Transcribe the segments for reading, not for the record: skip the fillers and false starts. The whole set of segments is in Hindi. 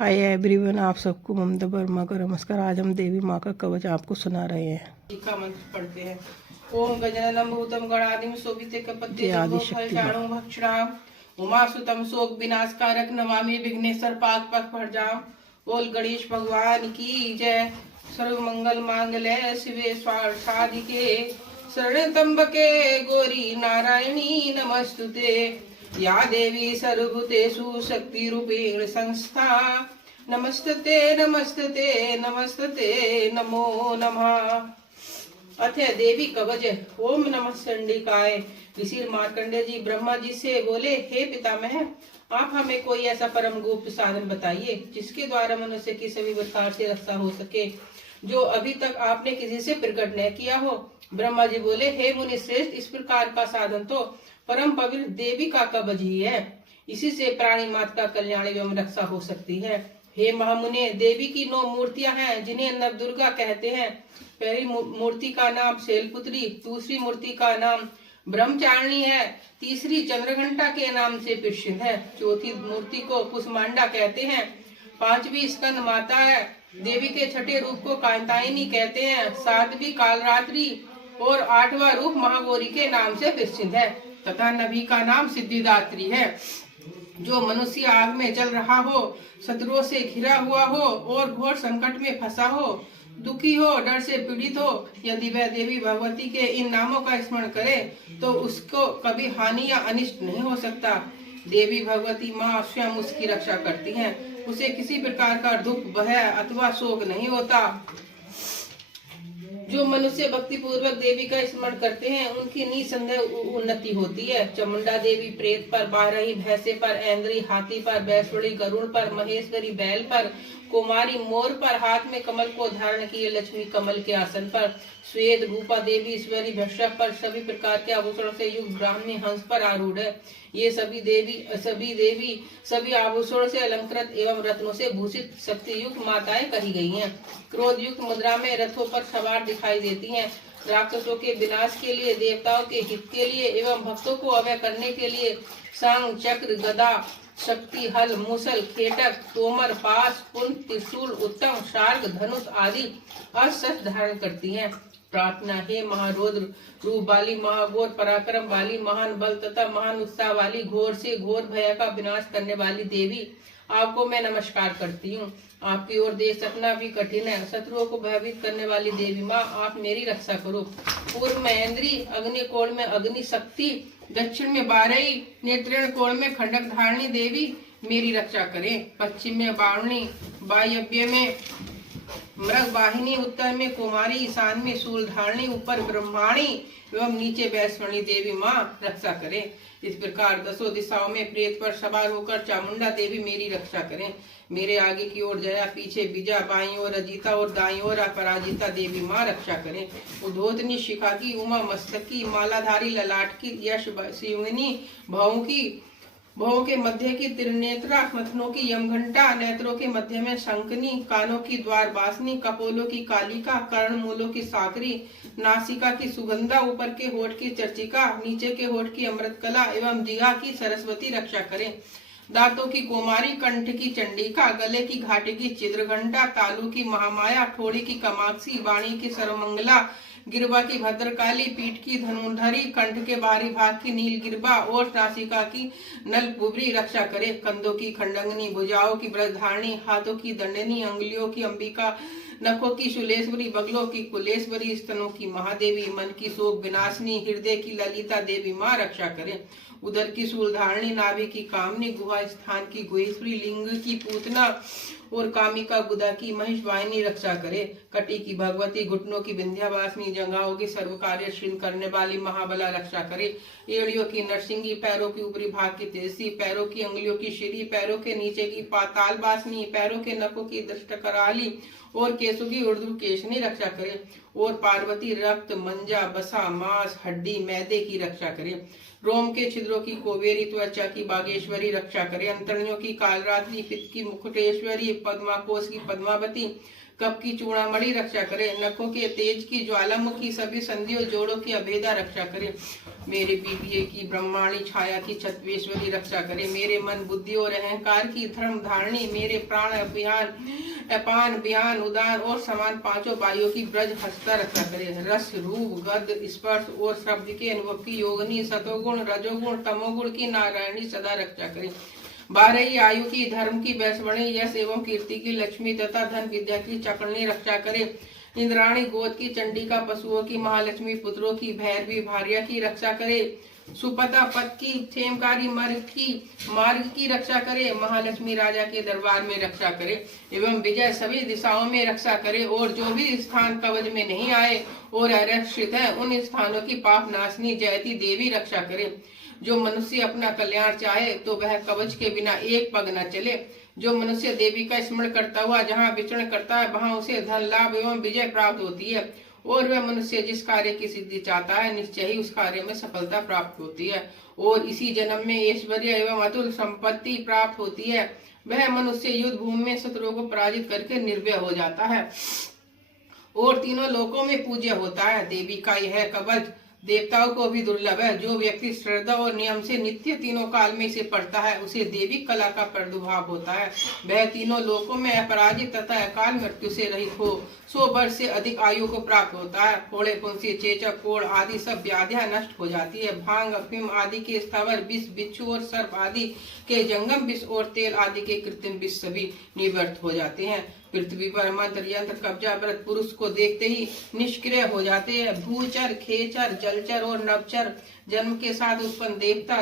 हाय एवरीवन, आप सबको ममता वर्मा का नमस्कार। आज हम देवी माँ का कवच आपको सुना रहे हैं। का मंत्र पढ़ते हैं। ओम गजाननं भूतं गणाधिं शोभिते कपत्ते जम्बो फलचाणुं भक्षणाम् उमासुतं शोक विनाशकारक नमामि विघ्नेश्वर पाक पग भरजाम। बोल गणेश भगवान की जय। सर्व मंगल मांगल्ये शिवे स्वार्थ शरण त्र्यंबके गौरी नारायणी नमस्तुते। या देवी सर्वभूतेषु शक्ति रूपेण संस्था नमस्तते नमस्तते नमस्तते नमो नमः। अथ देवी कवच। ओम नमः चंडिकाय। ऋषि मार्कंडेय जी ब्रह्मा जी से बोले, हे पितामह, आप हमें कोई ऐसा परम गुप्त साधन बताइए जिसके द्वारा मनुष्य की सभी प्रकार से रक्षा हो सके, जो अभी तक आपने किसी से प्रकट न किया हो। ब्रह्मा जी बोले, हे मुनि श्रेष्ठ, इस प्रकार का साधन तो परम पवित्र देवी का कवच ही है। इसी से प्राणी मात्र का कल्याण एवं रक्षा हो सकती है। हे महामुने, देवी की 9 मूर्तियां हैं जिन्हें नवदुर्गा कहते हैं। पहली मूर्ति का नाम शैलपुत्री, दूसरी मूर्ति का नाम ब्रह्मचारिणी है, तीसरी चंद्रघंटा के नाम से प्रसिद्ध है, चौथी मूर्ति को कुसमांडा कहते हैं, पांचवी स्कंद माता है, देवी के छठे रूप को कांतायनी कहते हैं, सातवीं कालरात्रि और 8वां रूप महागौरी के नाम से प्रसिद्ध है, तथा नवी का नाम सिद्धिदात्री है। जो मनुष्य आग में जल रहा हो, शत्रुओं से घिरा हुआ हो और घोर संकट में फंसा हो, दुखी हो, डर से पीड़ित हो, यदि वह देवी भगवती के इन नामों का स्मरण करे तो उसको कभी हानि या अनिष्ट नहीं हो सकता। देवी भगवती माँ स्वयं उसकी रक्षा करती हैं। उसे किसी प्रकार का दुख, भय अथवा शोक नहीं होता। जो मनुष्य भक्ति पूर्वक देवी का स्मरण करते हैं उनकी निसंदेह उन्नति होती है। चामुंडा देवी प्रेत पर, बारही भैंसे पर, ऐन्द्री हाथी पर, बैसुड़ी गरुड़ पर, महेश्वरी बैल पर, कुमारी मोर पर, हाथ में कमल को धारण किए लक्ष्मी कमल के आसन पर, श्वेत रूपा देवी ईश्वरी वृषभ पर, सभी प्रकार के आभूषण से युक्त ब्राह्मणी हंस पर आरूढ़ है। ये सभी देवी सभी आभूषण से अलंकृत एवं रत्नों से भूषित शक्ति युक्त माताएं कही गई हैं। क्रोध युक्त मुद्रा में रथों पर सवार दिखाई देती हैं। राक्षसों के विनाश के लिए, देवताओं के हित के लिए एवं भक्तों को अभय करने के लिए सांग, चक्र, गदा, शक्ति, हल, मूसल, खेटक, तोमर, पास, पुंज, त्रिशूल, उत्तम, शार्ग, धनुष आदि अस्त्र धारण करती हैं। प्रार्थना। हे महारौद्र रूप वाली, महाघोर पराक्रम वाली, महान बल तथा महान उत्साह वाली, घोर से घोर भय का विनाश करने वाली देवी, आपको मैं नमस्कार करती हूँ। आपकी ओर देख सकना भी कठिन है। शत्रुओं को भयभीत करने वाली देवी माँ, आप मेरी रक्षा करो। पूर्व में इंद्री, अग्नि कोण में अग्नि शक्ति, दक्षिण में बारही, नेत्रण कोण में खंडक धारणी देवी मेरी रक्षा करें। पश्चिम में बारुणी, वायव्य में मृग वाहिनी, उत्तर में कुमारी, ईशान में शूलधारणी, ऊपर ब्रह्माणी एवं नीचे वैष्णवी देवी माँ रक्षा करें। इस प्रकार 10 दिशाओं में प्रेत पर सवार होकर चामुंडा देवी मेरी रक्षा करें। मेरे आगे की ओर जया, पीछे बीजा, बाईं ओर अजीता और दाईं ओर अपराजिता देवी माँ रक्षा करें। उद्धोतनी, शिखा की, उमा मस्तकी, मालाधारी, ललाट की, यश शिवनी, भवों के मध्य की त्रिनेत्रा, मथनों की यमघंटा, नेत्रों के मध्य में शंकनी, कानों की द्वार बासनी, कपोलों की कालिका, कर्ण मूलों की साकरी, नासिका की सुगंधा, ऊपर के होठ की चर्चिका, नीचे के होठ की अमृतकला एवं जिह्वा की सरस्वती रक्षा करें। दांतों की कोमारी, कंठ की चंडिका, गले की घाटी की चिद्रघंटा, तालू की महामाया, ठोड़ी की कमाक्षी, वाणी की सर्वमंगला, गिरवा की भद्रकाली, पीठ की धनुर्धरी, कंठ के बाहरी भाग की नील गिरबा और नासिका की नलकुबरी रक्षा करे। कंधों की खंडंगनी, भुजाओं की ब्रजधारणी, हाथों की दंडनी, अंगुलियों की अंबिका, नखों की शूलेश्वरी, बगलों की कुलेश्वरी, स्तनों की महादेवी, मन की शोक विनाशनी, हृदय की ललिता देवी माँ रक्षा करें। उदर की शूलधारणी, नाभि की कामनी, गुहा स्थान की गुहेश्वरी, लिंग की पूतना और कामिका गुदा की महिष वाहिनी रक्षा करे। कटी की भगवती, घुटनों की विंध्यावासिनी, जंघाओं की सर्व कार्य शीर्ण करने वाली महाबला रक्षा करे। एड़ियों की नरसिंगी, पैरों की ऊपरी भाग की तेजी, पैरों की अंगुलियों की श्री, पैरों के नीचे की पाताल बासनी, पैरों के नखों की दृष्ट कराली और केशों की उर्ध्व केशनी रक्षा करे। और पार्वती रक्त, मंजा, बसा, मांस, हड्डी, मैदे की रक्षा करे। रोम के छिद्रों की कोवेरी, त्वचा की बागेश्वरी रक्षा करे। अंतड़ियों की कालरात्रि, पित्त की मुकुटेश्वरी, पद्माकोश की पद्मावती, कब की चूड़ामणि रक्षा करे, नखों के तेज की ज्वालामुखी, सभी संधियों जोड़ों की अभेदा रक्षा करे। मेरे बीबीए की ब्रह्माणी छाया की छत्वेश्वरी रक्षा करे। मेरे मन बुद्धि और अहंकार की धर्म धारणी, मेरे प्राण अभियान अपान व्यान उदान और समान पांचों वायुओं की ब्रज हस्ता रक्षा करे। रस रूप गंध स्पर्श और शब्द के अनुभव की योगिनी, सतोगुण रजोगुण तमोगुण की नारायणी सदा रक्षा करे। 12 आयु की धर्म की वैश्वणी, यश एवं कीर्ति की लक्ष्मी तथा धन विद्या की चक्रणी रक्षा करे। इंद्राणी गोद की चंडिका, पशुओं की महालक्ष्मी, पुत्रों की भैरवी भार्या की रक्षा करे। सुपता पद की क्षेमकारी मार्ग की रक्षा करे। महालक्ष्मी राजा के दरबार में रक्षा करे एवं विजय सभी दिशाओं में रक्षा करे। और जो भी स्थान कवच में नहीं आए और आरक्षित है, उन स्थानों की पाप नाशनी जयती देवी रक्षा करे। जो मनुष्य अपना कल्याण चाहे तो वह कवच के बिना एक पग न चले। जो मनुष्य देवी का स्मरण करता हुआ जहाँ विचरण करता है, वहाँ उसे धन लाभ एवं विजय प्राप्त होती है। और वह मनुष्य जिस कार्य की सिद्धि चाहता है, निश्चय ही उस कार्य में सफलता प्राप्त होती है और इसी जन्म में ऐश्वर्य एवं अतुल संपत्ति प्राप्त होती है। वह मनुष्य युद्ध भूमि में शत्रुओं को पराजित करके निर्भय हो जाता है और तीनों लोकों में पूज्य होता है। देवी का यह कवच देवताओं को भी दुर्लभ है। जो व्यक्ति श्रद्धा और नियम से नित्य तीनों काल में इसे पढ़ता है, उसे देवी कला का प्रादुर्भाव होता है। वह तीनों लोकों में अपराजित तथा अकाल मृत्यु से रहित हो 100 वर्ष से अधिक आयु को प्राप्त होता है। फोड़े फुंसी चेचक कोड़ आदि सब व्याधियां नष्ट हो जाती है। भांग अफीम आदि के स्थावर विष, बिच्छू और सर्प आदि के जंगम विष और तेल आदि के कृत्रिम विष सभी निवृत्त हो जाते हैं। पृथ्वी पर मंत्र यंत्र कब्जा व्रत पुरुष को देखते ही निष्क्रिय हो जाते हैं। भूचर खेचर जलचर और नवचर, जन्म के साथ उत्पन्न देवता,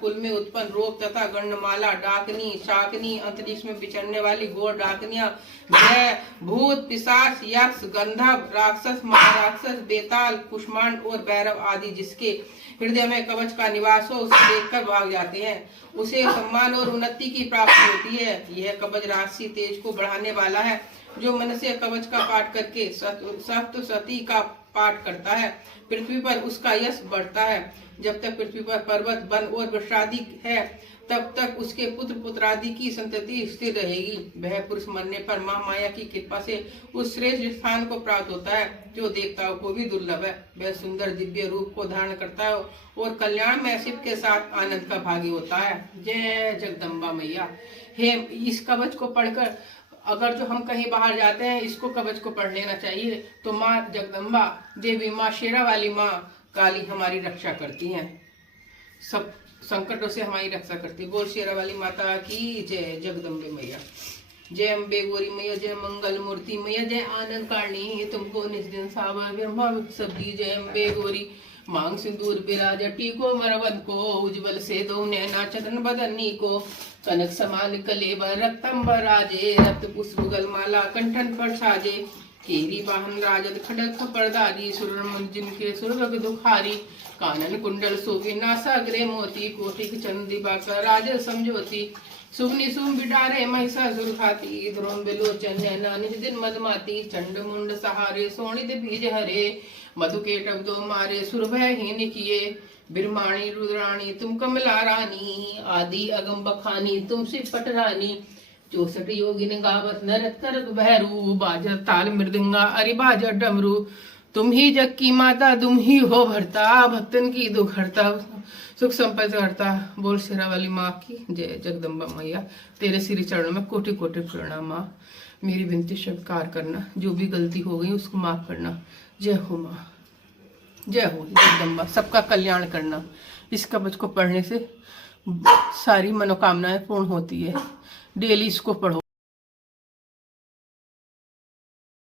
कुल में उत्पन्न रोग तथा गणमाला, डाकनी शाकनी, अंतरिक्ष में विचरने वाली घोर डाकनिया, भय भूत पिशाच यक्ष गंधर्व राक्षस महाराक्षस बेताल कुष्मांड और भैरव आदि जिसके हृदय में कवच का निवास हो, उसे देखकर भाग जाते हैं। उसे सम्मान और उन्नति की प्राप्ति होती है। यह कवच राशि तेज को बढ़ाने वाला है। जो मनुष्य कवच का पाठ करके सप्तशती का पाठ करता है, पृथ्वी पर उसका यश बढ़ता है। जब तक पृथ्वी पर पर्वत वन और वृक्षादि है, तब तक उसके पुत्र पुत्रादि की संतति स्थिर रहेगी। वह पुरुष मरने पर महामाया की कृपा से उस श्रेष्ठ स्थान को प्राप्त होता है जो देवताओं को भी दुर्लभ है। वह सुंदर दिव्य रूप को धारण करता है और कल्याण में शिव के साथ आनंद का भागी होता है। जय जगदम्बा मैया। हे, इस कवच को पढ़कर अगर जो हम कहीं बाहर जाते हैं, इसको कवच को पढ़ लेना चाहिए। तो माँ जगदम्बा देवी, माँ शेरा वाली माँ काली हमारी रक्षा करती हैं, सब संकटों से हमारी रक्षा करती है। बोल शेरा वाली माता की जय। जगदम्बे मैया जय। अम्बे गौरी मैया जय। मंगल मूर्ति मैया जय। आनंद कारिणी तुमको निज दिन सावर ब्रह्मा सब्जी जय। अम्बे गौरी मांग सिंदूर बिराज टीको मरवन को, उज्जवल से दो नैना चरण बदनी को, कनक समान कलेवर रक्तंबर राजे, रक्त पुष्प गलमाला कंठन पर छाजे, केरी वाहन राजद खड़ग खपरदारी, सुरमन जिनके सुरभग दुखारी, कानन कुंडल शोभि नासाग्रे मोती, कोटिक चंद दिवाकर राज समझोती, सुवनि सुम बिडारे महिषासुर खाती, ध्रुव बिलोचन नैना निज दिन मदमाती, चंड मुंड सहारे सोनित बीज हरे, मधु के टब दो मारे सुर भयहीन किए, बिरमाणी रुद्राणी तुम कमला रानी, आदि अगम बखानी तुम सिर पटरानी, 64 योगिन गावत नरत करत भैरू, बाजत ताल मृदंगा अरि बाजत डमरू, तुम ही जग की माता तुम ही हो भरता, भक्तन की दुख हरता सुख संपत्ति हरता। बोल शेरा वाली माँ की जय। जगदम्बा मैया तेरे श्री चरणों में कोटि कोटि प्रणाम। माँ मेरी विनती स्वीकार करना, जो भी गलती हो गई उसको माफ करना। जय हो माँ, जय हो जगदम्बा। सबका कल्याण करना। इस कवच को पढ़ने से सारी मनोकामनाएं पूर्ण होती है। डेली इसको पढ़ो।